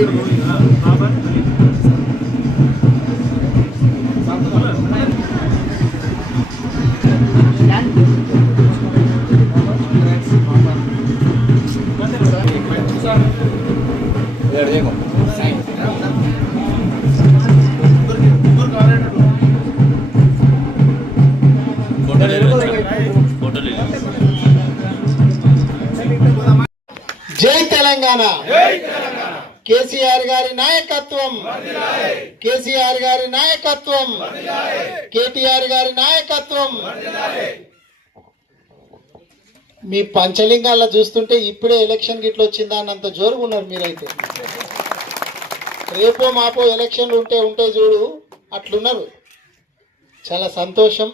జై తెలంగాణ, కేసీఆర్ గారి నాయకత్వం, కేసీఆర్ గారి నాయకత్వం, కేటీఆర్ గారి నాయకత్వం. మీ పంచలింగాల్లో చూస్తుంటే ఇప్పుడే ఎలక్షన్ గిట్ల వచ్చిందా అన్నంత జోరుగా ఉన్నారు మీరైతే. రేపో మాపో ఎలక్షన్లు ఉంటే చూడు అట్లున్నారు. చాలా సంతోషం.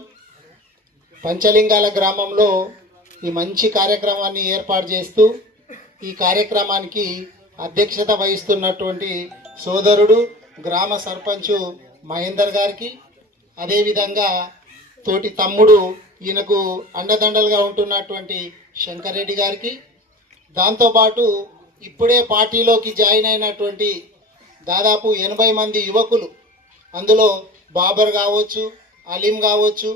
పంచలింగాల గ్రామంలో ఈ మంచి కార్యక్రమాన్ని ఏర్పాటు చేస్తూ ఈ కార్యక్రమానికి అధ్యక్షత వహిస్తున్నటువంటి సోదరుడు గ్రామ సర్పంచ్ మహేందర్ గారికి, అదేవిధంగా తోటి తమ్ముడు ఈయనకు అండదండలుగా ఉంటున్నటువంటి శంకర్ రెడ్డి గారికి, దాంతోపాటు ఇప్పుడే పార్టీలోకి జాయిన్ అయినటువంటి దాదాపు 80 మంది యువకులు, అందులో బాబర్ కావచ్చు, అలీం కావచ్చు,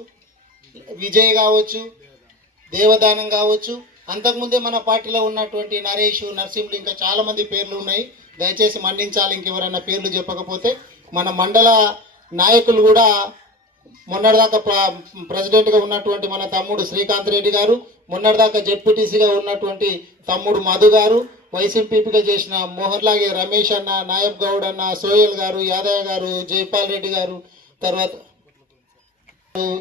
విజయ్ కావచ్చు, దేవదానం కావచ్చు, అంతకుముందే మన పార్టీలో ఉన్నటువంటి నరేష్, నరసింహులు, ఇంకా చాలామంది పేర్లు ఉన్నాయి. దయచేసి మన్నించాలి ఇంకెవరైనా పేర్లు చెప్పకపోతే. మన మండల నాయకులు కూడా మొన్నటిదాకా ప్రెసిడెంట్గా ఉన్నటువంటి మన తమ్ముడు శ్రీకాంత్ రెడ్డి గారు, మొన్నటిదాకా జెడ్పీటీసీగా ఉన్నటువంటి తమ్ముడు మధు గారు, వైసీపీగా చేసిన మోహన్లాగే రమేష్ అన్న, నాయబ్ గౌడ్ అన్న, సోయల్ గారు, యాదయ్య గారు, జైపాల్ రెడ్డి గారు, తర్వాత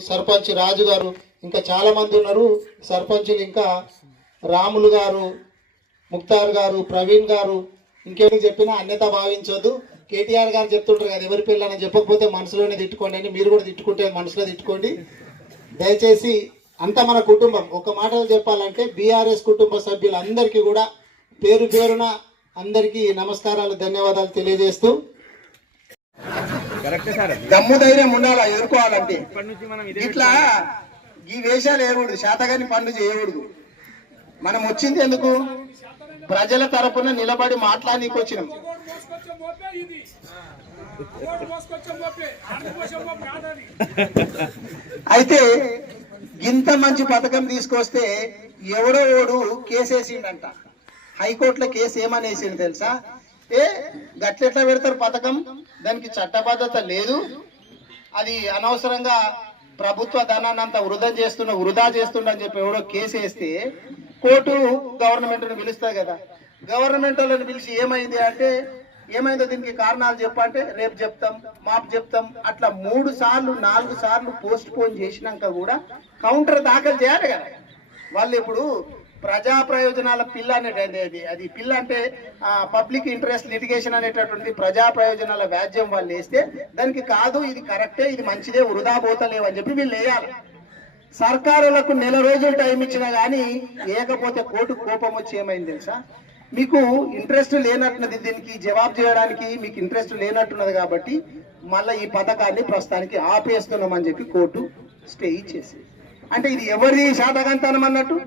సర్పంచ్ రాజు గారు, ఇంకా చాలామంది ఉన్నారు సర్పంచులు. ఇంకా రాములు గారు, ముక్తార్ గారు, ప్రవీణ్ గారు, ఇంకేమి చెప్పినా అన్యత భావించొద్దు. కేటీఆర్ గారు చెప్తుంటారు కదా, ఎవరి పిల్లలని చెప్పకపోతే మనసులోనే తిట్టుకోండి అని. మీరు కూడా తిట్టుకుంటే మనసులో తిట్టుకోండి దయచేసి. అంతా మన కుటుంబం. ఒక మాటలు చెప్పాలంటే బీఆర్ఎస్ కుటుంబ సభ్యులందరికీ కూడా పేరు పేరున అందరికీ నమస్కారాలు, ధన్యవాదాలు తెలియజేస్తూ, దమ్ము ధైర్యం ఉండాలా ఎదుర్కోవాలంటే. ఇట్లా ఈ వేషాలు వేయకూడదు, శాతగాని పనులు చేయకూడదు. మనం వచ్చింది ఎందుకు? ప్రజల తరపున నిలబడి మాట్లాడనీకి వచ్చినాం. అయితే ఇంత మంచి పథకం తీసుకొస్తే ఎవడో ఓడు కేసేసిండంట. హైకోర్టులో కేసు ఏమని వేసిండు తెలుసా? గట్లెట్లా పెడతారు పథకం, దానికి చట్టబద్ధత లేదు, అది అనవసరంగా ప్రభుత్వ ధనాన్ని అంతా వృధా చేస్తుండని చెప్పి ఎవడో కేసు వేస్తే కోర్టు గవర్నమెంట్ని పిలుస్తుంది కదా. గవర్నమెంట్ వాళ్ళని పిలిచి ఏమైందో దీనికి కారణాలు చెప్పంటే రేపు చెప్తాం, మాపు చెప్తాం, అట్లా 3 సార్లు 4 సార్లు పోస్ట్ పోన్ చేసినాక కూడా కౌంటర్ దాఖలు చేయాలి కదా. వాళ్ళు ఇప్పుడు ప్రజా ప్రయోజనాల పిల్ల అనేటువంటి, అది పిల్ల అంటే పబ్లిక్ ఇంట్రెస్ట్ లిటిగేషన్ అనేటటువంటి ప్రజా ప్రయోజనాల వ్యాజ్యం వాళ్ళు వేస్తే దానికి కాదు ఇది కరెక్టే, ఇది మంచిదే, వృధా పోతలేవు అని చెప్పి వీళ్ళు వేయాలి. సర్కారులకు 1 నెల రోజులు టైం ఇచ్చినా కానీ ఏకపోతే కోర్టు కోపం వచ్చి ఏమైంది తెలుసా? మీకు ఇంట్రెస్ట్ లేనట్టున్నది, దీనికి జవాబు చేయడానికి మీకు ఇంట్రెస్ట్ లేనట్టున్నది కాబట్టి మళ్ళీ ఈ పథకాన్ని ప్రస్తుతానికి ఆపేస్తున్నామని చెప్పి కోర్టు స్టే ఇచ్చేసి. అంటే ఇది ఎవరిది శాతకంతనం అన్నట్టు?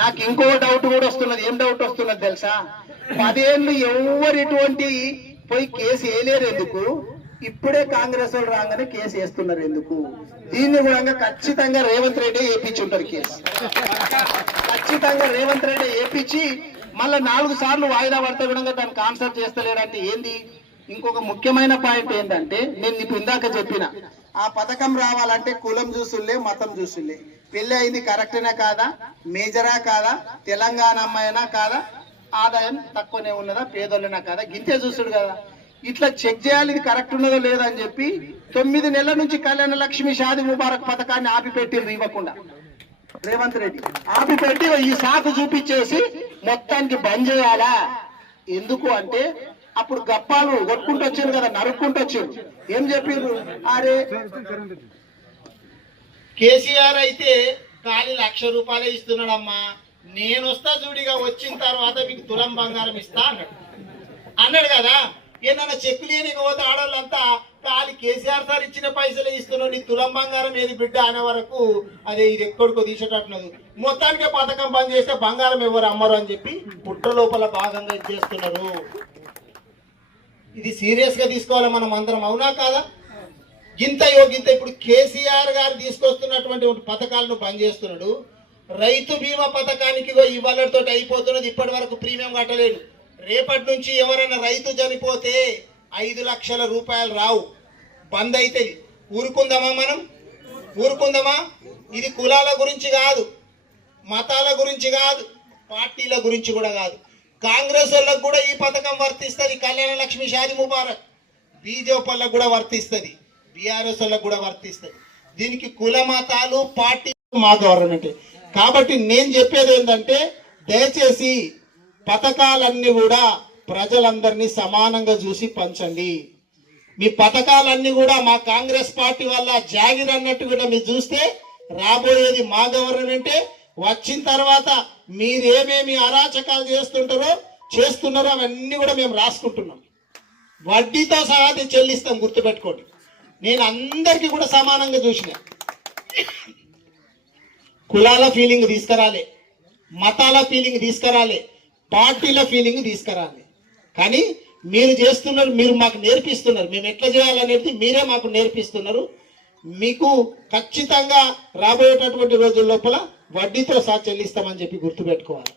నాకు ఇంకో డౌట్ కూడా వస్తున్నది. ఏం డౌట్ వస్తున్నది తెలుసా? 10 ఏళ్ళు ఎవరు ఎటువంటి పోయి కేసు వేయలేరు ఎందుకు? ఇప్పుడే కాంగ్రెస్ వాళ్ళు రాగానే కేసు వేస్తున్నారు ఎందుకు? దీన్ని కూడా ఖచ్చితంగా రేవంత్ రెడ్డి వేయించుంటారు కేసు. ఖచ్చితంగా రేవంత్ రెడ్డి వేయించి మళ్ళీ 4 సార్లు వాయిదా పడితే కూడా దానికి ఆన్సర్ చేస్తలేడంటే ఏంది? ఇంకొక ముఖ్యమైన పాయింట్ ఏంటంటే, నేను ఇప్పుడు ఇందాక చెప్పిన ఆ పథకం రావాలంటే కులం చూసులే, మతం చూసులే, పెళ్లి అయింది కరెక్టేనా కాదా, మేజరా కాదా, తెలంగాణ అమ్మాయినా కాదా, ఆదాయం తక్కువనే ఉన్నదా, పేదోళ్ళనా కాదా, గింతే చూసుడు కదా. ఇట్లా చెక్ చేయాలి ఇది కరెక్ట్ ఉన్నదో లేదో అని చెప్పి 9 నెలల నుంచి కళ్యాణ లక్ష్మి షాది ముబారక్ పథకాన్ని ఆపిపెట్టింది ఇవ్వకుండా రేవంత్ రెడ్డి. ఆపిపెట్టి ఈ సాకు చూపించేసి మొత్తానికి బంద్ చేయాలా? ఎందుకు అంటే అప్పుడు గప్పాలు కొట్టుకుంటూ వచ్చారు కదా, నరుక్కుంటూ వచ్చారు. ఏం చెప్పారు? అరే కేసీఆర్ అయితే ఖాళీ 1,00,000 రూపాయలే ఇస్తున్నాడమ్మా, నేను వస్తా చూడిగా, వచ్చిన తర్వాత మీకు తులం బంగారం ఇస్తా అన్నాడు కదా. ఏదన్నా చెక్కు లేని పోతే ఆడవాళ్ళంతా ఖాళీ కేసీఆర్ సార్ ఇచ్చిన పైసలే ఇస్తున్నాడు, నీ తులం బంగారం ఏది బిడ్డ అనే వరకు అదే ఇది ఎక్కడికో తీసేటట్టున్నది. మొత్తానికి పథకం బంద్ చేస్తే బంగారం ఎవరు అమ్మరు అని చెప్పి పుట్ట లోపల భాగంగా చేస్తున్నారు. ఇది సీరియస్గా తీసుకోవాలి మనం అందరం, అవునా కాదా? గింత ఇప్పుడు కేసీఆర్ గారు తీసుకొస్తున్నటువంటి పథకాలను బంద్ చేస్తున్నాడు. రైతు బీమా పథకానికి ఇవాళతో అయిపోతున్నది, ఇప్పటి వరకు ప్రీమియం కట్టలేడు. రేపటి నుంచి ఎవరైనా రైతు చనిపోతే 5 లక్షల రూపాయలు రావు, బంద్ అవుతుంది. ఊరుకుందామా మనం? ఊరుకుందామా? ఇది కులాల గురించి కాదు, మతాల గురించి కాదు, పార్టీల గురించి కూడా కాదు. కాంగ్రెస్ వాళ్ళకు కూడా ఈ పథకం వర్తిస్తుంది, కళ్యాణ లక్ష్మి షాది ముబారక్. బీజేపీ వాళ్ళకు కూడా వర్తిస్తుంది, బీఆర్ఎస్ వాళ్ళకు కూడా వర్తిస్తుంది. దీనికి కుల మతాలు పార్టీ మా గవర్నమెంట్. కాబట్టి నేను చెప్పేది ఏంటంటే, దయచేసి పథకాలన్నీ కూడా ప్రజలందరినీ సమానంగా చూసి పంచండి. మీ పథకాలన్నీ కూడా మా కాంగ్రెస్ పార్టీ వల్ల జాగిర్ అన్నట్టు కూడా మీరు చూస్తే రాబోయేది మా గవర్నమెంటే. వచ్చిన తర్వాత మీరేమేమి అరాచకాలు చేస్తున్నారో అవన్నీ కూడా మేము రాసుకుంటున్నాం, వడ్డీతో సహా చెల్లిస్తాం. గుర్తుపెట్టుకోండి, నేను అందరికీ కూడా సమానంగా చూసిన. కులాల ఫీలింగ్ తీసుకురాలే, మతాల ఫీలింగ్ తీసుకురాలే, పార్టీల ఫీలింగ్ తీసుకురాలే. కానీ మీరు చేస్తున్నారు, మీరు మాకు నేర్పిస్తున్నారు. మేము ఎట్లా చేయాలనేది మీరే మాకు నేర్పిస్తున్నారు. మీకు ఖచ్చితంగా రాబోయేటటువంటి రోజుల లోపల వడ్డీతో సహా చెల్లిస్తామని చెప్పి గుర్తుపెట్టుకోవాలి.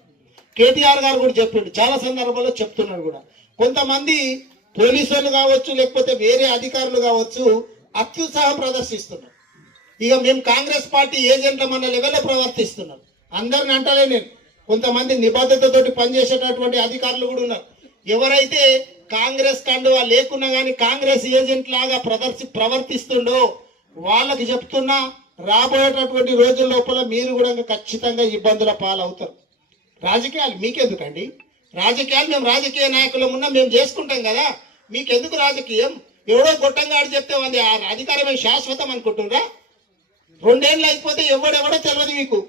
కేటీఆర్ గారు కూడా చెప్పిండు, చాలా సందర్భాల్లో చెప్తున్నారు కూడా. కొంతమంది పోలీసులు కావచ్చు, లేకపోతే వేరే అధికారులు కావచ్చు, అత్యుత్సాహం ప్రదర్శిస్తున్నారు. ఇక మేము కాంగ్రెస్ పార్టీ ఏజెంట్ల మన లెవెల్లో ప్రవర్తిస్తున్నారు. అందరిని అంటలే నేను, కొంతమంది నిబద్ధతతోటి పనిచేసేటటువంటి అధికారులు కూడా ఉన్నారు. ఎవరైతే కాంగ్రెస్ కండువా లేకున్నా కానీ కాంగ్రెస్ ఏజెంట్ లాగా ప్రవర్తిస్తుండో వాళ్ళకి చెప్తున్నా, రాబోయేటటువంటి రోజుల లోపల మీరు కూడా ఖచ్చితంగా ఇబ్బందుల పాలవుతారు. రాజకీయాలు మీకెందుకండి? రాజకీయాలు మేము రాజకీయ నాయకులం ఉన్నా మేము చేసుకుంటాం కదా, మీకెందుకు రాజకీయం? ఎవడో గొట్టంగాడు చెప్తే ఉంది ఆ అధికారమే శాశ్వతం అనుకుంటున్నారా? 2 ఏళ్ళు అయిపోతే ఎవడెవడో తెలియదు, మీకు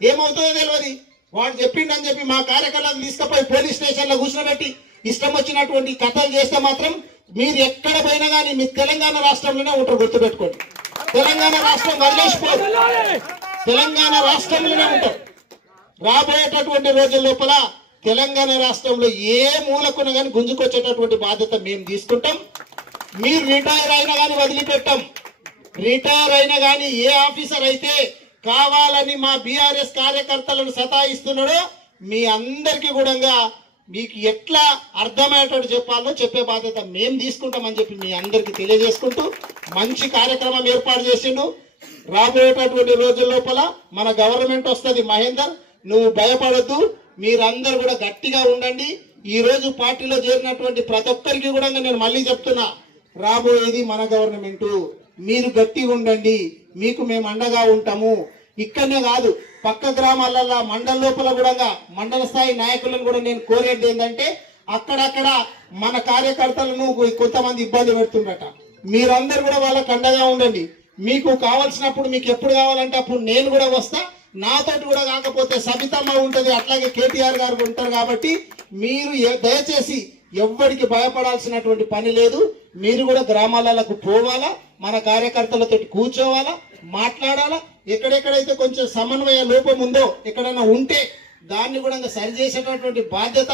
ఏమవుతుందో తెలియదు. వాడు చెప్పిండని చెప్పి మా కార్యకర్తలను తీసుకుపోయి పోలీస్ స్టేషన్లో కూర్చోబెట్టి ఇష్టం వచ్చినటువంటి కథలు చేస్తే మాత్రం మీరు ఎక్కడ పోయినా కానీ మీ తెలంగాణ రాష్ట్రంలోనే ఉంటారు. గుర్తుపెట్టుకోండి, తెలంగాణ రాష్ట్రం వదిలేసిపోదు, తెలంగాణ రాష్ట్రంలోనే ఉంటారు. రాబోయేటటువంటి రోజుల లోపల తెలంగాణ రాష్ట్రంలో ఏ మూలకున కానీ గుంజుకొచ్చేటటువంటి బాధ్యత మేము తీసుకుంటాం. మీరు రిటైర్ అయినా కానీ వదిలిపెట్టాం. రిటైర్ అయినా కానీ ఏ ఆఫీసర్ అయితే కావాలని మా బీఆర్ఎస్ కార్యకర్తలను సతాయిస్తున్నాడో మీ అందరికీ కూడా మీకు ఎట్లా అర్థమయ్యేటట్టు చెప్పాలో చెప్పే బాధ్యత మేము తీసుకుంటామని చెప్పి మీ అందరికీ తెలియజేసుకుంటూ, మంచి కార్యక్రమం ఏర్పాటు చేసిండు. రాబోయేటటువంటి రోజుల లోపల మన గవర్నమెంట్ వస్తుంది. మహేందర్, నువ్వు భయపడద్దు, మీరందరూ కూడా గట్టిగా ఉండండి. ఈ రోజు పార్టీలో చేరినటువంటి ప్రతి ఒక్కరికి కూడా నేను మళ్ళీ చెప్తున్నా, రాబోయేది మన గవర్నమెంటు. మీరు గట్టిగా ఉండండి, మీకు మేము అండగా ఉంటాము. ఇక్కడనే కాదు, పక్క గ్రామాలలో మండల లోపల కూడా మండల స్థాయి నాయకులను కూడా నేను కోరేది ఏంటంటే, అక్కడక్కడ మన కార్యకర్తలను కొంతమంది ఇబ్బంది పెడుతుండట. మీరందరూ కూడా వాళ్ళకి అండగా ఉండండి. మీకు కావాల్సినప్పుడు, మీకు ఎప్పుడు కావాలంటే అప్పుడు నేను కూడా వస్తా. నాతోటి కూడా కాకపోతే సబితమ్మ ఉంటుంది, అట్లాగే కేటీఆర్ గారు ఉంటారు. కాబట్టి మీరు దయచేసి ఎవ్వరికి భయపడాల్సినటువంటి పని లేదు. మీరు కూడా గ్రామాలకు పోవాలా, మన కార్యకర్తలతో కూర్చోవాలా, మాట్లాడాలా. ఎక్కడెక్కడైతే కొంచెం సమన్వయ లోపం ఉందో ఎక్కడైనా ఉంటే దాన్ని కూడా సరిచేసేటటువంటి బాధ్యత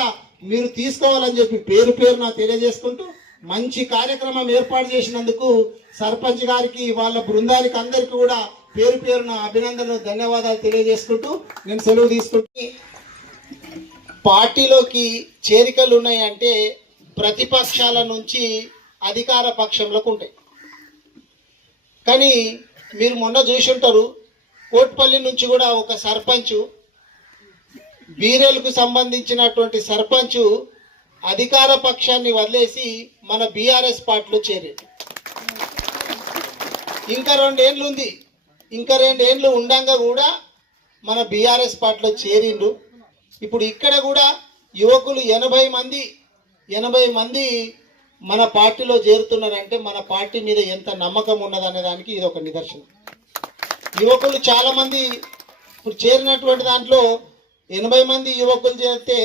మీరు తీసుకోవాలని చెప్పి పేరున తెలియజేసుకుంటూ, మంచి కార్యక్రమం ఏర్పాటు చేసినందుకు సర్పంచ్ గారికి, వాళ్ళ బృందానికి అందరికీ కూడా పేరున అభినందనలు, ధన్యవాదాలు తెలియజేసుకుంటూ నేను సెలవు తీసుకుంటూ, పార్టీలోకి చేరికలు ఉన్నాయంటే ప్రతిపక్షాల నుంచి అధికార పక్షంలోకి ఉంటాయి. కానీ మీరు మొన్న చూసి ఉంటారు, కోట్పల్లి నుంచి కూడా ఒక సర్పంచ్, బీరేలకు సంబంధించినటువంటి సర్పంచ్ అధికార పక్షాన్ని వదిలేసి మన బీఆర్ఎస్ పార్టీలో చేరాడు. ఇంకా 2 ఏళ్ళు ఉంది, ఇంకా 2 ఏళ్ళు ఉండంగా కూడా మన బీఆర్ఎస్ పార్టీలో చేరిండు. ఇప్పుడు ఇక్కడ కూడా యువకులు 80 మంది మన పార్టీలో చేరుతున్నారంటే మన పార్టీ మీద ఎంత నమ్మకం ఉన్నదనే దానికి ఇది ఒక నిదర్శనం. యువకులు చాలా మంది ఇప్పుడు చేరినటువంటి దాంట్లో 80 మంది యువకులు చేరితే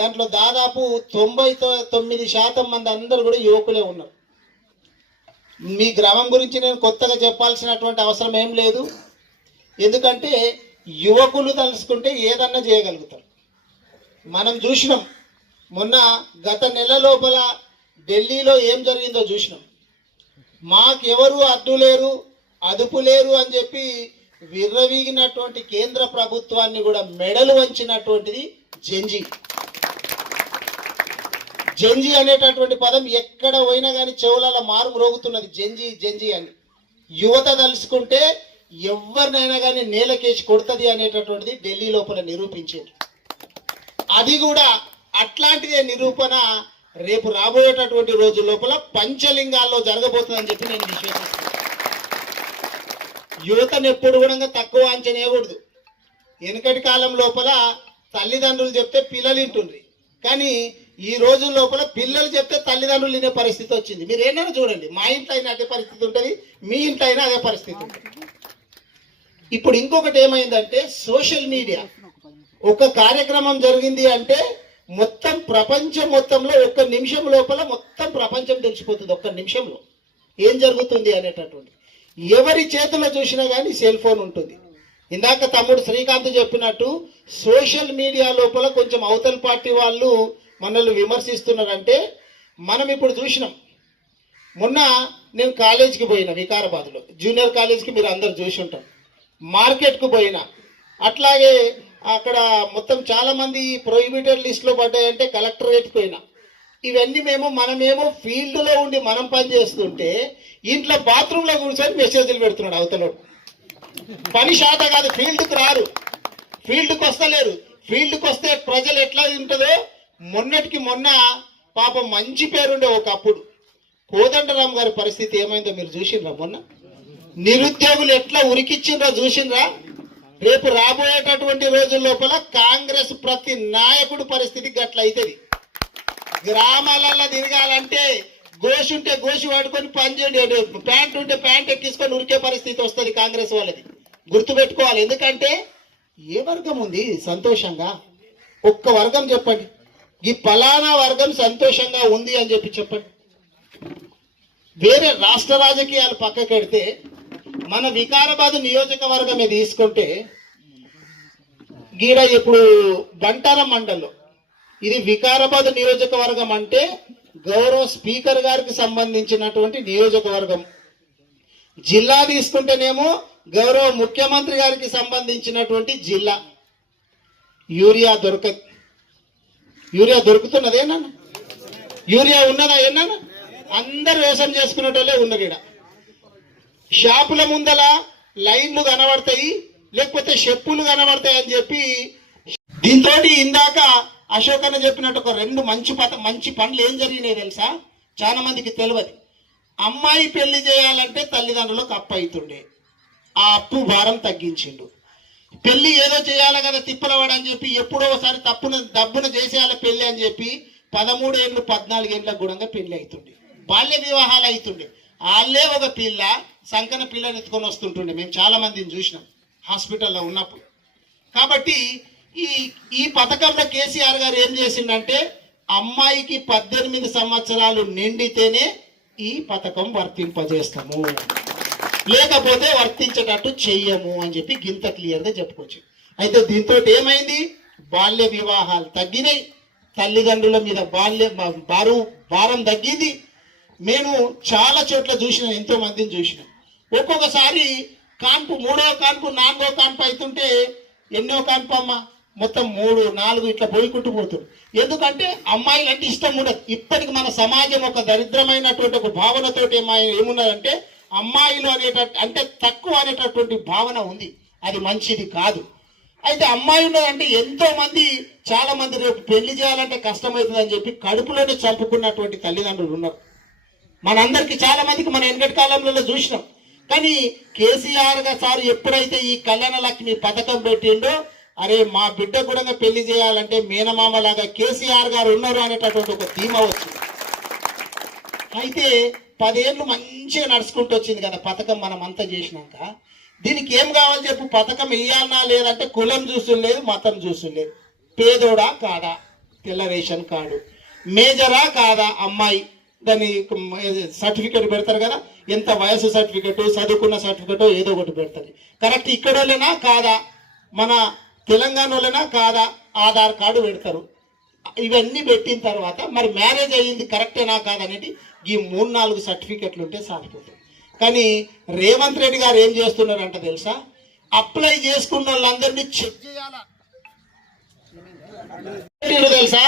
దాంట్లో దాదాపు 99% మంది అందరూ కూడా యువకులే ఉన్నారు. మీ గ్రామం గురించి నేను కొత్తగా చెప్పాల్సినటువంటి అవసరం ఏం లేదు. ఎందుకంటే యువకులు తలుసుకుంటే ఏదన్నా చేయగలుగుతారు. మనం చూసినాం మొన్న గత నెల లోపల ఢిల్లీలో ఏం జరిగిందో చూసినాం. మాకెవరు అడ్డు లేరు, అదుపు లేరు అని చెప్పి విర్రవీగినటువంటి కేంద్ర ప్రభుత్వాన్ని కూడా మెడలు వంచినటువంటిది జంజీ. జంజీ అనేటటువంటి పదం ఎక్కడ పోయినా కానీ చెవులలో మారు మ్రోగుతున్నది, జంజీ జంజీ అని. యువత తలుసుకుంటే ఎవరినైనా కానీ నేలకేసి కొడుతుంది అనేటటువంటిది ఢిల్లీ లోపల నిరూపించారు. అది కూడా అట్లాంటిదే నిరూపణ రేపు రాబోయేటటువంటి రోజు లోపల పంచలింగాల్లో జరగబోతుందని చెప్పి నేను విశ్వసిస్తున్నాను. యువతను ఎప్పుడు కూడా తక్కువ అంచనా వేయకూడదు. వెనుకటి కాలం లోపల తల్లిదండ్రులు చెప్తే పిల్లలు వింటుండ్రి, కానీ ఈ రోజు లోపల పిల్లలు చెప్తే తల్లిదండ్రులు వినే పరిస్థితి వచ్చింది. మీరు ఏమైనా చూడండి, మా ఇంట్లో అయినా అదే పరిస్థితి ఉంటుంది, మీ ఇంట్లో అయినా అదే పరిస్థితి ఉంటుంది. ఇప్పుడు ఇంకొకటి ఏమైందంటే సోషల్ మీడియా. ఒక కార్యక్రమం జరిగింది అంటే మొత్తం ప్రపంచం మొత్తంలో ఒక్క నిమిషం లోపల మొత్తం ప్రపంచం తెలిసిపోతుంది. ఒక్క నిమిషంలో ఏం జరుగుతుంది అనేటటువంటి. ఎవరి చేతిలో చూసినా కానీ సెల్ ఫోన్ ఉంటుంది. ఇందాక తమ్ముడు శ్రీకాంత్ చెప్పినట్టు సోషల్ మీడియా లోపల కొంచెం అవతల పార్టీ వాళ్ళు మనల్ని విమర్శిస్తున్నారంటే మనం ఇప్పుడు చూసినాం. మొన్న నేను కాలేజీకి పోయినా, వికారాబాద్లో జూనియర్ కాలేజీకి, మీరు అందరు చూసి ఉంటారు. మార్కెట్కు పోయినా, అట్లాగే అక్కడ మొత్తం చాలా మంది ప్రొహిబిటెడ్ లిస్ట్లో పడ్డాయంటే కలెక్టరేట్కి పోయినా. ఇవన్నీ మనమేమో ఫీల్డ్లో ఉండి మనం పని చేస్తుంటే ఇంట్లో బాత్రూంలో కూర్చొని మెసేజ్లు పెడుతున్నాడు అవతలోడు. పని శాత కాదు, ఫీల్డ్కి రారు, ఫీల్డ్కి వస్తలేరు. ఫీల్డ్కి వస్తే ప్రజలు ఎట్లా ఉంటుందో, మొన్నటికి మొన్న పాపం మంచి పేరుండే ఒకప్పుడు కోదండరామ్ గారి పరిస్థితి ఏమైందో మీరు చూసిండ్రా? మొన్న నిరుద్యోగులు ఎట్లా ఉరికిచ్చిండ్రా చూసిండ్రా? రేపు రాబోయేటటువంటి రోజుల లోపల కాంగ్రెస్ ప్రతి నాయకుడు పరిస్థితి గట్ల అవుతుంది. గ్రామాలలో తిరగాలంటే గోషి ఉంటే గోషి వాడుకొని పని చేయండి, ప్యాంట్ ఉంటే ప్యాంట్ ఎక్కించుకొని ఉరికే పరిస్థితి వస్తుంది కాంగ్రెస్ వాళ్ళది. గుర్తుపెట్టుకోవాలి. ఎందుకంటే ఏ వర్గం ఉంది సంతోషంగా? ఒక్క వర్గం చెప్పండి, ఈ ఫలానా వర్గం సంతోషంగా ఉంది అని చెప్పండి. వేరే రాష్ట్ర రాజకీయాలు పక్కకెడితే మన వికారాబాద్ నియోజకవర్గమే తీసుకుంటే, గీడ ఇప్పుడు బంటారం మండల్లో ఇది వికారాబాద్ నియోజకవర్గం అంటే గౌరవ స్పీకర్ గారికి సంబంధించినటువంటి నియోజకవర్గం. జిల్లా తీసుకుంటేనేమో గౌరవ ముఖ్యమంత్రి గారికి సంబంధించినటువంటి జిల్లా. యూరియా దొరుకుతున్నదేనా? యూరియా ఉన్నదా ఏనా? అందరు వ్యవసాయం చేసుకునేటోళ్ళే ఉన్నారు. ఇక్కడ షాపుల ముందల లైన్లు కనబడతాయి, లేకపోతే చెప్పులు కనబడతాయి అని చెప్పి దీంతో ఇందాక అశోక్ అన్న చెప్పినట్టు ఒక రెండు మంచి పనులు ఏం జరిగినాయి తెలుసా? చాలా మందికి తెలియదు. అమ్మాయి పెళ్లి చేయాలంటే తల్లిదండ్రులకు అప్పు అవుతుండే, ఆ అప్పు భారం తగ్గించిండు. పెళ్లి ఏదో చేయాలి కదా తిప్పలవాడని చెప్పి ఎప్పుడో ఒకసారి డబ్బున చేసేయాలి పెళ్లి అని చెప్పి 13 ఏళ్ళు 14 ఏళ్ళకు కూడా పెళ్లి అవుతుండే, బాల్య వివాహాలు అవుతుండే. వాళ్ళే ఒక పిల్ల సంకన పిల్లని ఎత్తుకొని వస్తుంటుండే. మేము చాలా మందిని చూసినాం హాస్పిటల్లో ఉన్నప్పుడు. కాబట్టి ఈ పథకంలో కేసీఆర్ గారు ఏం చేసిండంటే అమ్మాయికి 18 సంవత్సరాలు నిండితేనే ఈ పథకం వర్తింపజేస్తాము, లేకపోతే వర్తించేటట్టు చెయ్యము అని చెప్పి గింత క్లియర్గా చెప్పుకోవచ్చు. అయితే దీంతో ఏమైంది? బాల్య వివాహాలు తగ్గినాయి, తల్లిదండ్రుల మీద భారం తగ్గింది. నేను చాలా చోట్ల చూసిన, ఎంతో మందిని చూసిన. ఒక్కొక్కసారి కాన్పు 3వ కాన్పు 4వ కాన్పు అవుతుంటే ఎన్నో కాన్పు అమ్మ మొత్తం 3, 4 ఇట్లా పోయికుంటూ పోతుంది. ఎందుకంటే అమ్మాయిలు అంటే ఇష్టం ఉండదు. ఇప్పటికి మన సమాజం ఒక దరిద్రమైనటువంటి ఒక భావనతోటి ఏమున్నదంటే అమ్మాయిలు అంటే తక్కువ అనేటటువంటి భావన ఉంది. అది మంచిది కాదు. అయితే అమ్మాయి ఉన్నదంటే ఎంతో మంది, చాలా మంది రేపు పెళ్లి చేయాలంటే కష్టమవుతుంది అని చెప్పి కడుపులోనే చంపుకున్నటువంటి తల్లిదండ్రులు ఉన్నారు. మనందరికి చాలా మందికి మన వెనకటి కాలంలో చూసినాం. కానీ కేసీఆర్ సార్ ఎప్పుడైతే ఈ కళ్యాణ లక్ష్మి పథకం పెట్టిండో, అరే మా బిడ్డ కూడా పెళ్లి చేయాలంటే మేనమామ లాగా కేసీఆర్ గారు ఉన్నారు అనేటటువంటి ఒక ధీమా వచ్చింది. అయితే 10 ఏళ్ళు మంచిగా నడుచుకుంటూ వచ్చింది కదా పథకం. మనం అంతా చేసినాక దీనికి ఏం కావాలి చెప్పు? పథకం వేయాలన్నా లేదంటే కులం చూసులేదు, మతం చూసులేదు, పేదోడా కాదా, తెల్ల రేషన్ కార్డు, మేజరా కాదా అమ్మాయి, దాన్ని సర్టిఫికేట్ పెడతారు కదా, ఎంత వయసు సర్టిఫికేట్, చదువుకున్న సర్టిఫికేట్ ఏదో ఒకటి పెడతారు. కరెక్ట్ ఇక్కడ వాళ్ళేనా కాదా, మన తెలంగాణ వాళ్ళేనా కాదా, ఆధార్ కార్డు పెడతారు. ఇవన్నీ పెట్టిన తర్వాత మరి మ్యారేజ్ అయ్యింది కరెక్టేనా కాదనేది ఈ 3-4 సర్టిఫికెట్లు ఉంటే సాగిపోతుంది. కానీ రేవంత్ రెడ్డి గారు ఏం చేస్తున్నారంట తెలుసా? అప్లై చేసుకున్న వాళ్ళందరినీ చెక్ చేయాలా తెలుసా?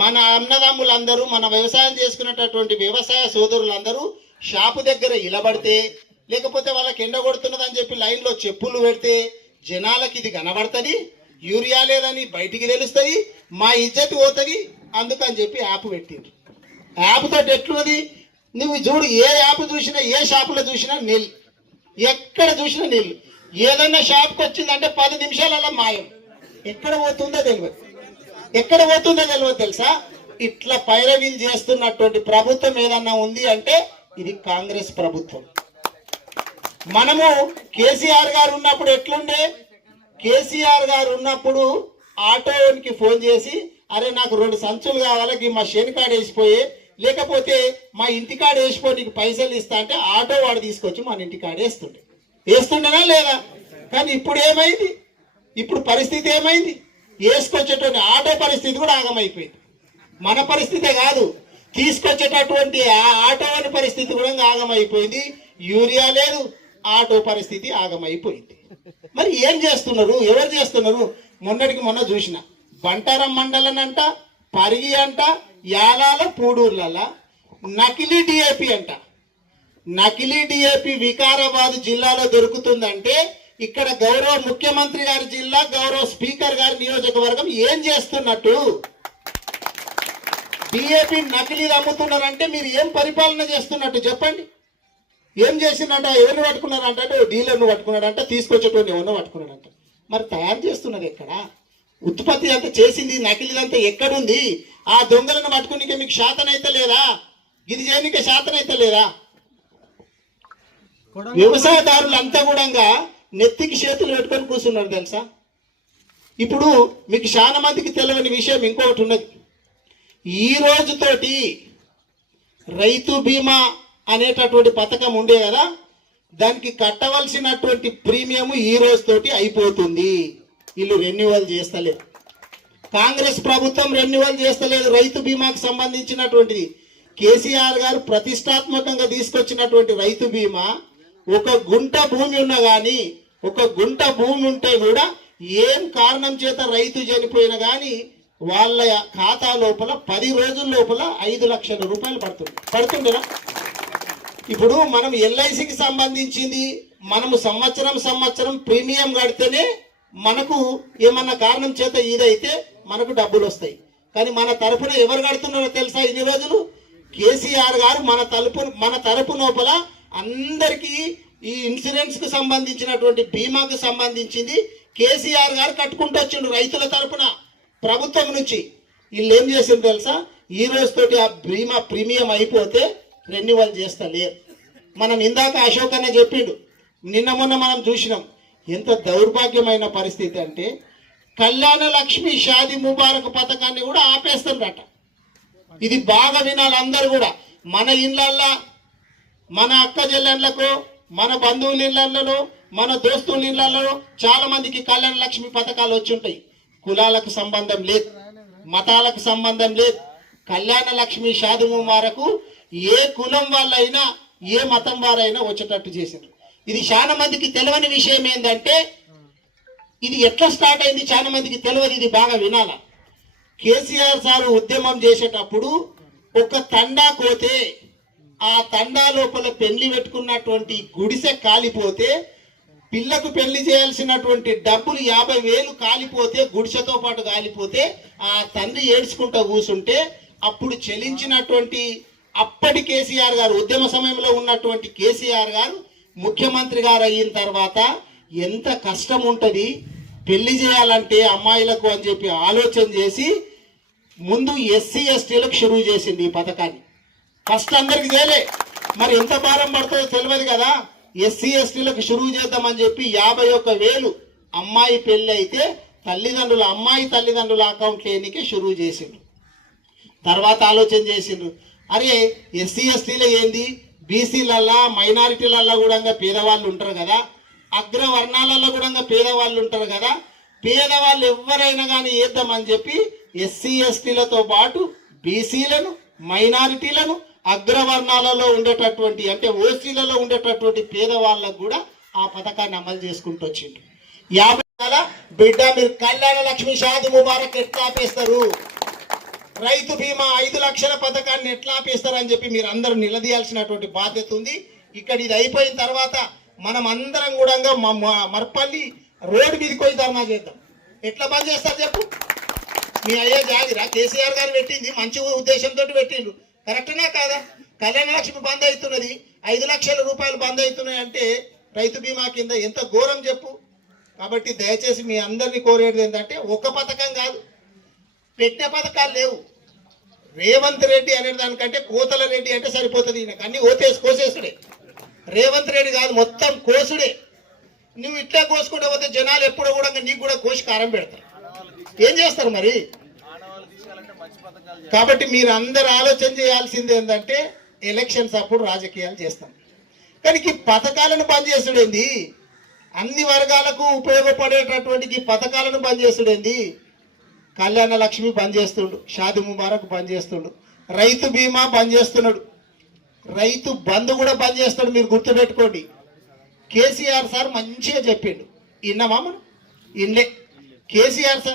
మన అన్నదమ్ములందరూ, మన వ్యవసాయం చేసుకునేటటువంటి వ్యవసాయ సోదరులందరూ షాపు దగ్గర ఇలబడితే, లేకపోతే వాళ్ళకి ఎండ కొడుతున్నదని చెప్పి లైన్లో చెప్పులు పెడితే జనాలకి ఇది కనబడుతుంది, యూరియా లేదని బయటికి తెలుస్తుంది, మా ఇజ్జత్ పోతుంది. అందుకని చెప్పి యాప్ పెట్టిండ్రు. యాప్ తోటి ఎట్లున్నది నువ్వు చూడు, ఏ యాప్ చూసినా, ఏ షాపులో చూసినా నీళ్ళు, ఎక్కడ చూసినా నీళ్ళు. ఏదన్నా షాప్కి వచ్చిందంటే 10 నిమిషాలలో మాయం. ఎక్కడ పోతుందో తెలియదు, ఎక్కడ పోతుందో తెలియదు తెలుసా? ఇట్లా పైరవీలు చేస్తున్నటువంటి ప్రభుత్వం ఏదన్నా ఉంది అంటే ఇది కాంగ్రెస్ ప్రభుత్వం. మనము కేసీఆర్ గారు ఉన్నప్పుడు ఎట్లుండే? కేసీఆర్ గారు ఉన్నప్పుడు ఆటోకి ఫోన్ చేసి, అరే నాకు 2 సంచులు కావాలి, మా శనికాడ వేసిపోయే, లేకపోతే మా ఇంటికాడ వేసిపో, నీకు పైసలు ఇస్తా అంటే ఆటో వాడు తీసుకొచ్చి మన ఇంటికాడ వేస్తుండేనా లేదా? కానీ ఇప్పుడు ఏమైంది? ఇప్పుడు పరిస్థితి ఏమైంది? వేసుకొచ్చేటువంటి ఆటో పరిస్థితి కూడా ఆగమైపోయింది. మన పరిస్థితే కాదు, తీసుకొచ్చేటటువంటి ఆటో అని పరిస్థితి కూడా ఆగమైపోయింది. యూరియా లేదు, ఆటో పరిస్థితి ఆగమైపోయింది. మరి ఏం చేస్తున్నారు? ఎవరు చేస్తున్నారు? మొన్నటికి మొన్న చూసిన బంటారం మండలం అంట, పరిగి అంట, యాలాల, పూడూర్ల నకిలీ డిఏపి అంట. నకిలీ డిఏపి వికారాబాద్ జిల్లాలో దొరుకుతుందంటే ఇక్కడ గౌరవ ముఖ్యమంత్రి గారి జిల్లా, గౌరవ స్పీకర్ గారి నియోజకవర్గం ఏం చేస్తున్నట్టు? డిఏపి నకిలీ అమ్ముతున్నారంటే మీరు ఏం పరిపాలన చేస్తున్నట్టు చెప్పండి? ఏం చేసిందంట? ఎవరిని పట్టుకున్నారంట? డీలర్ను పట్టుకున్నాడంట, తీసుకొచ్చేటువంటి ఎవరినో పట్టుకున్నాడంట. మరి తయారు చేస్తున్నది ఎక్కడ? ఉత్పత్తి అంతా చేసింది నకిలీదంతా ఎక్కడుంది? ఆ దొంగలను పట్టుకునికే మీకు శాతనైతే లేదా? ఇది చేయనికే శాతనైతే లేదా? వ్యవసాయదారులు అంతా కూడా నెత్తికి చేతులు పెట్టుకొని కూర్చున్నారు తెలుసా? ఇప్పుడు మీకు చాలా మందికి తెలియని విషయం ఇంకొకటి ఉన్నది. ఈ రోజుతోటి రైతు బీమా అనేటటువంటి పథకం ఉండే కదా, దానికి కట్టవలసినటువంటి ప్రీమియం ఈ రోజుతోటి అయిపోతుంది. వీళ్ళు రెన్యువల్ చేస్తలేదు, కాంగ్రెస్ ప్రభుత్వం రెన్యువల్ చేస్తలేదు రైతు బీమాకు సంబంధించినటువంటిది. కేసీఆర్ గారు ప్రతిష్టాత్మకంగా తీసుకొచ్చినటువంటి రైతు బీమా, 1 గుంట భూమి ఉన్నా కానీ, 1 గుంట భూమి ఉంటే కూడా ఏం కారణం చేత రైతు చనిపోయినా కానీ వాళ్ళ ఖాతా లోపల 10 రోజుల లోపల 5 లక్షల రూపాయలు పడుతుండేనా? ఇప్పుడు మనం ఎల్ఐసికి సంబంధించింది, మనము సంవత్సరం ప్రీమియం కడితేనే మనకు ఏమన్నా కారణం చేత ఇదైతే మనకు డబ్బులు వస్తాయి. కానీ మన తరపున ఎవరు కడుతున్నారో తెలుసా? ఇన్ని రోజులు కేసీఆర్ గారు మన తరపు లోపల అందరికీ ఈ ఇన్సూరెన్స్ కు సంబంధించినటువంటి బీమాకు సంబంధించింది కేసీఆర్ గారు కట్టుకుంటూ వచ్చిండు రైతుల తరపున ప్రభుత్వం నుంచి. వీళ్ళు ఏం చేసిండ్రు తెలుసా? ఈ రోజుతోటి ఆ బీమా ప్రీమియం అయిపోతే రెన్యువల్ చేస్తలేరు. మనం ఇందాక అశోక్ అన్న చెప్పిండు, నిన్న మొన్న మనం చూసినాం. ఎంత దౌర్భాగ్యమైన పరిస్థితి అంటే కళ్యాణ లక్ష్మి షాదీ ముబారక్ పథకాన్ని కూడా ఆపేస్తుందట. ఇది బాగా వినాలి అందరూ కూడా. మన ఇళ్ళల్లో, మన అక్క చెల్లెళ్ళకు, మన బంధువుల ఇళ్లలో, మన దోస్తుల ఇళ్లలో చాలా మందికి కళ్యాణ లక్ష్మి పథకాలు వచ్చి ఉంటాయి. కులాలకు సంబంధం లేదు, మతాలకు సంబంధం లేదు. కళ్యాణ లక్ష్మి షాదీ ముబారకు ఏ కులం వాళ్ళైనా, ఏ మతం వారైనా వచ్చేటట్టు చేశారు. ఇది చాలా మందికి తెలియని విషయం ఏంటంటే, ఇది ఎట్లా స్టార్ట్ అయింది చాలా మందికి తెలియదు. ఇది బాగా వినాల. కేసీఆర్ సార్ ఉద్యమం చేసేటప్పుడు ఒక తండా కోతే, ఆ తండా లోపల పెళ్లి పెట్టుకున్నటువంటి గుడిసె కాలిపోతే, పిల్లకు పెళ్లి చేయాల్సినటువంటి డబ్బులు 50,000 కాలిపోతే, గుడిసెతో పాటు కాలిపోతే, ఆ తండ్రి ఏడ్చుకుంటూ కూర్చుంటే, అప్పుడు చెల్లించినటువంటి అప్పటి కేసీఆర్ గారు, ఉద్యమ సమయంలో ఉన్నటువంటి కేసీఆర్ గారు ముఖ్యమంత్రి గారు అయిన తర్వాత ఎంత కష్టం ఉంటుంది పెళ్లి చేయాలంటే అమ్మాయిలకు అని చెప్పి ఆలోచన చేసి ముందు ఎస్సీ ఎస్టీలకు షురూ చేసింది ఈ పథకాన్ని. ఫస్ట్ అందరికి చేయలే, మరి ఎంత భారం పడుతుందో తెలియదు కదా. ఎస్సీ ఎస్టీలకు షురూ చేద్దామని చెప్పి 51,000 అమ్మాయి పెళ్లి అయితే అమ్మాయి తల్లిదండ్రుల అకౌంట్ లేనికి షురూ చేసిండ్రు. తర్వాత ఆలోచన చేసిండ్రు, అరే ఎస్సీ ఎస్టీలో ఏంది, బీసీలల్లా మైనారిటీలల్లో కూడా పేదవాళ్ళు ఉంటారు కదా, అగ్రవర్ణాలలో కూడా పేదవాళ్ళు ఉంటారు కదా, పేదవాళ్ళు ఎవరైనా కానీ వేద్దామని చెప్పి ఎస్సీ ఎస్టీలతో పాటు బీసీలను, మైనారిటీలను, అగ్రవర్ణాలలో ఉండేటటువంటి అంటే ఓసీలలో ఉండేటటువంటి పేదవాళ్ళకు కూడా ఆ పథకాన్ని అమలు చేసుకుంటూ వచ్చిండు. 50 బిడ్డ మీరు కళ్యాణ లక్ష్మి షాది ముబారక్ ఎట్లా ఆపేస్తారు, రైతు బీమా 5 లక్షల పథకాన్ని ఎట్లా ఆపేస్తారు అని చెప్పి మీరు అందరూ నిలదీయాల్సినటువంటి బాధ్యత ఉంది. ఇక్కడ ఇది అయిపోయిన తర్వాత మనం అందరం కూడా మర్పల్లి రోడ్డు మీదకి పోయి ధర్నా చేద్దాం. ఎట్లా బంద్ చేస్తారు చెప్పు? మీ అయ్యే జాగిరా కేసీఆర్ గారు పెట్టింది మంచి ఉద్దేశంతో పెట్టిండు, కరెక్టేనా కాదా? కళ్యాణ లక్ష్మి బంద్ అవుతున్నది, 5 లక్షల రూపాయలు బంద్ అవుతున్నాయి అంటే రైతు బీమా కింద ఎంత ఘోరం చెప్పు. కాబట్టి దయచేసి మీ అందరినీ కోరేది ఏంటంటే ఒక పథకం కాదు, పెట్టిన పథకాలు లేవు. రేవంత్ రెడ్డి అనే దానికంటే కోతల రెడ్డి అంటే సరిపోతుంది. ఈయనకు అన్ని కోసేసుడే. రేవంత్ రెడ్డి కాదు, మొత్తం కోసుడే. నువ్వు ఇట్లా కోసుకుంటే పోతే జనాలు ఎప్పుడు కూడా నీకు కూడా కోసి కారం పెడతారు. ఏం చేస్తారు మరి? కాబట్టి మీరు అందరు ఆలోచన చేయాల్సింది ఏంటంటే ఎలక్షన్స్ అప్పుడు రాజకీయాలు చేస్తాం, కానీ ఈ పథకాలను బంద్ చేసుడేంది? అన్ని వర్గాలకు ఉపయోగపడేటటువంటి ఈ పథకాలను బంద్ చేసుడేంది? కళ్యాణ లక్ష్మి బంద్ చేస్తుండు, షాది ముబారక్ బంద్ చేస్తుండు, రైతు బీమా బంద్ చేస్తున్నాడు, రైతు బంధు కూడా బంద్ చేస్తాడు. మీరు గుర్తుపెట్టుకోండి. కేసీఆర్ సార్ మంచిగా చెప్పిండు, విన్నామా మనం? ఇన్లే కేసీఆర్ సార్